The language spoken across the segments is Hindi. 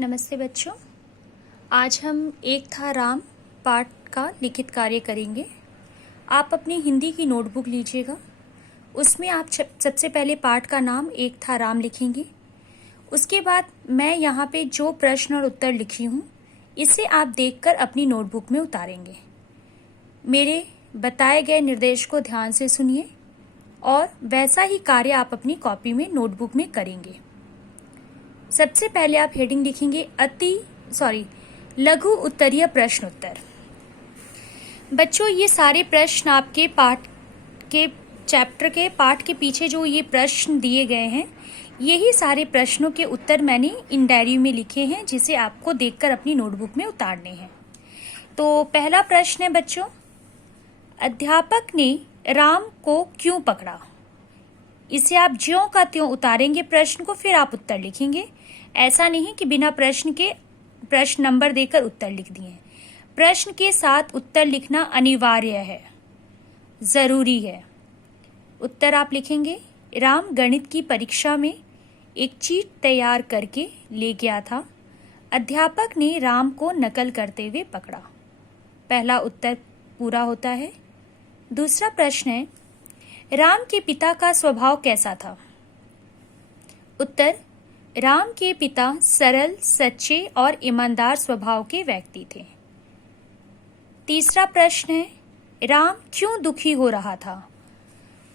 नमस्ते बच्चों। आज हम एक था राम पाठ का लिखित कार्य करेंगे। आप अपनी हिंदी की नोटबुक लीजिएगा। उसमें आप सबसे पहले पाठ का नाम एक था राम लिखेंगे। उसके बाद मैं यहाँ पे जो प्रश्न और उत्तर लिखी हूँ इसे आप देखकर अपनी नोटबुक में उतारेंगे। मेरे बताए गए निर्देश को ध्यान से सुनिए और वैसा ही कार्य आप अपनी कॉपी में नोटबुक में करेंगे। सबसे पहले आप हेडिंग लिखेंगे लघु उत्तरीय प्रश्न उत्तर। बच्चों, ये सारे प्रश्न आपके पाठ के चैप्टर के पाठ के पीछे जो ये प्रश्न दिए गए हैं, यही सारे प्रश्नों के उत्तर मैंने इन डायरी में लिखे हैं, जिसे आपको देखकर अपनी नोटबुक में उतारने हैं। तो पहला प्रश्न है बच्चों, अध्यापक ने राम को क्यों पकड़ा? इसे आप ज्यों का त्यों उतारेंगे प्रश्न को, फिर आप उत्तर लिखेंगे। ऐसा नहीं कि बिना प्रश्न के प्रश्न नंबर देकर उत्तर लिख दिए। प्रश्न के साथ उत्तर लिखना अनिवार्य है, जरूरी है। उत्तर आप लिखेंगे, राम गणित की परीक्षा में एक चीट तैयार करके ले गया था। अध्यापक ने राम को नकल करते हुए पकड़ा। पहला उत्तर पूरा होता है। दूसरा प्रश्न है, राम के पिता का स्वभाव कैसा था? उत्तर, राम के पिता सरल, सच्चे और ईमानदार स्वभाव के व्यक्ति थे। तीसरा प्रश्न है, राम क्यों दुखी हो रहा था?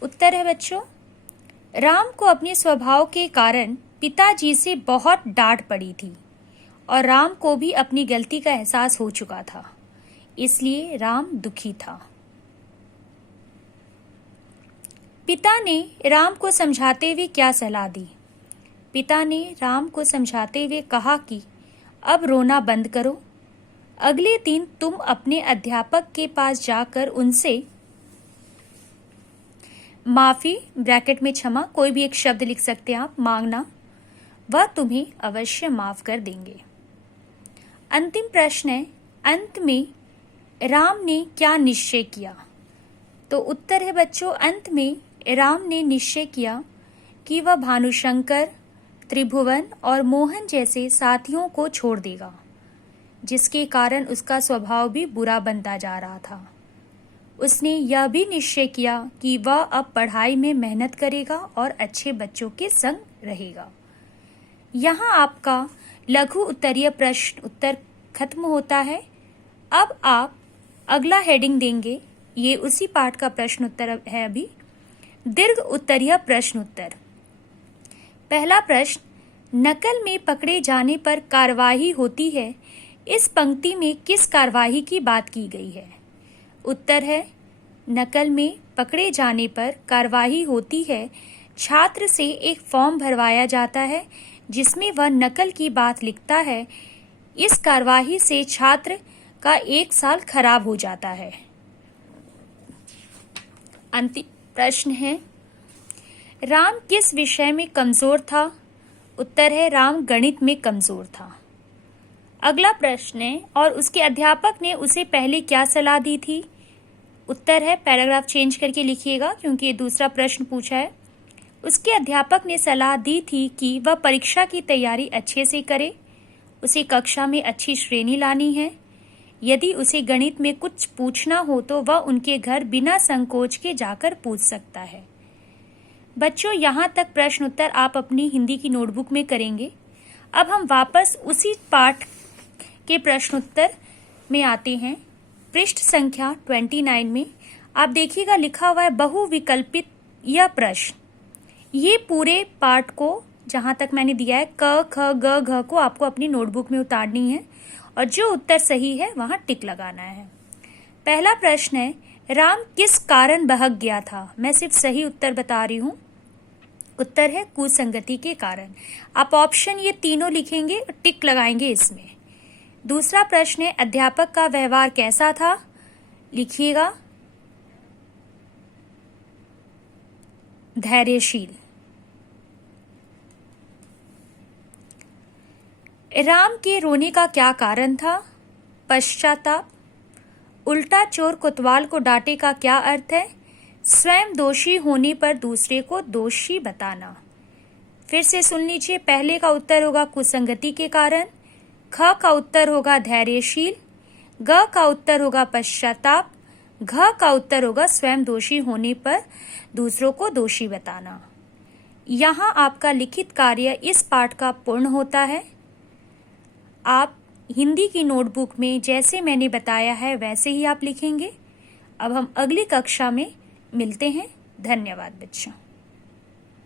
उत्तर है बच्चों, राम को अपने स्वभाव के कारण पिताजी से बहुत डांट पड़ी थी और राम को भी अपनी गलती का एहसास हो चुका था, इसलिए राम दुखी था। पिता ने राम को समझाते हुए क्या सलाह दी? पिता ने राम को समझाते हुए कहा कि अब रोना बंद करो। अगले दिन तुम अपने अध्यापक के पास जाकर उनसे माफी ब्रैकेट में क्षमा, कोई भी एक शब्द लिख सकते हैं आप, मांगना। वह तुम्हें अवश्य माफ कर देंगे। अंतिम प्रश्न है, अंत में राम ने क्या निश्चय किया? तो उत्तर है बच्चों, अंत में राम ने निश्चय किया कि वह भानुशंकर, त्रिभुवन और मोहन जैसे साथियों को छोड़ देगा, जिसके कारण उसका स्वभाव भी बुरा बनता जा रहा था। उसने यह भी निश्चय किया कि वह अब पढ़ाई में मेहनत करेगा और अच्छे बच्चों के संग रहेगा। यहाँ आपका लघु उत्तरीय प्रश्न उत्तर खत्म होता है। अब आप अगला हेडिंग देंगे, ये उसी पाठ का प्रश्न उत्तर है अभी, दीर्घ उत्तरीय प्रश्न उत्तर। पहला प्रश्न, नकल में पकड़े जाने पर कार्यवाही होती है, इस पंक्ति में किस कार्यवाही की बात की गई है? उत्तर है, नकल में पकड़े जाने पर कार्यवाही होती है, छात्र से एक फॉर्म भरवाया जाता है जिसमें वह नकल की बात लिखता है। इस कार्यवाही से छात्र का 1 साल खराब हो जाता है। अंतिम प्रश्न है, राम किस विषय में कमजोर था? उत्तर है, राम गणित में कमजोर था। अगला प्रश्न है, और उसके अध्यापक ने उसे पहले क्या सलाह दी थी? उत्तर है, पैराग्राफ चेंज करके लिखिएगा क्योंकि ये दूसरा प्रश्न पूछा है। उसके अध्यापक ने सलाह दी थी कि वह परीक्षा की तैयारी अच्छे से करे, उसे कक्षा में अच्छी श्रेणी लानी है। यदि उसे गणित में कुछ पूछना हो तो वह उनके घर बिना संकोच के जाकर पूछ सकता है। बच्चों, यहाँ तक प्रश्न उत्तर आप अपनी हिंदी की नोटबुक में करेंगे। अब हम वापस उसी पाठ के प्रश्न उत्तर में आते हैं। पृष्ठ संख्या 29 में आप देखिएगा लिखा हुआ है बहुविकल्पित यह प्रश्न। ये पूरे पाठ को जहाँ तक मैंने दिया है क ख ग घ को आपको अपनी नोटबुक में उतारनी है और जो उत्तर सही है वहाँ टिक लगाना है। पहला प्रश्न है, राम किस कारण बहक गया था? मैं सिर्फ सही उत्तर बता रही हूँ। उत्तर है, कुसंगति के कारण। आप ऑप्शन ये तीनों लिखेंगे और टिक लगाएंगे इसमें। दूसरा प्रश्न है, अध्यापक का व्यवहार कैसा था? लिखिएगा धैर्यशील। राम के रोने का क्या कारण था? पश्चाताप। उल्टा चोर कोतवाल को डांटे का क्या अर्थ है? स्वयं दोषी होने पर दूसरे को दोषी बताना। फिर से सुन लीजिए, पहले का उत्तर होगा कुसंगति के कारण, ख का उत्तर होगा धैर्यशील, ग का उत्तर होगा पश्चाताप, घ का उत्तर होगा स्वयं दोषी होने पर दूसरों को दोषी बताना। यहाँ आपका लिखित कार्य इस पाठ का पूर्ण होता है। आप हिंदी की नोटबुक में जैसे मैंने बताया है वैसे ही आप लिखेंगे। अब हम अगली कक्षा में मिलते हैं। धन्यवाद बच्चों।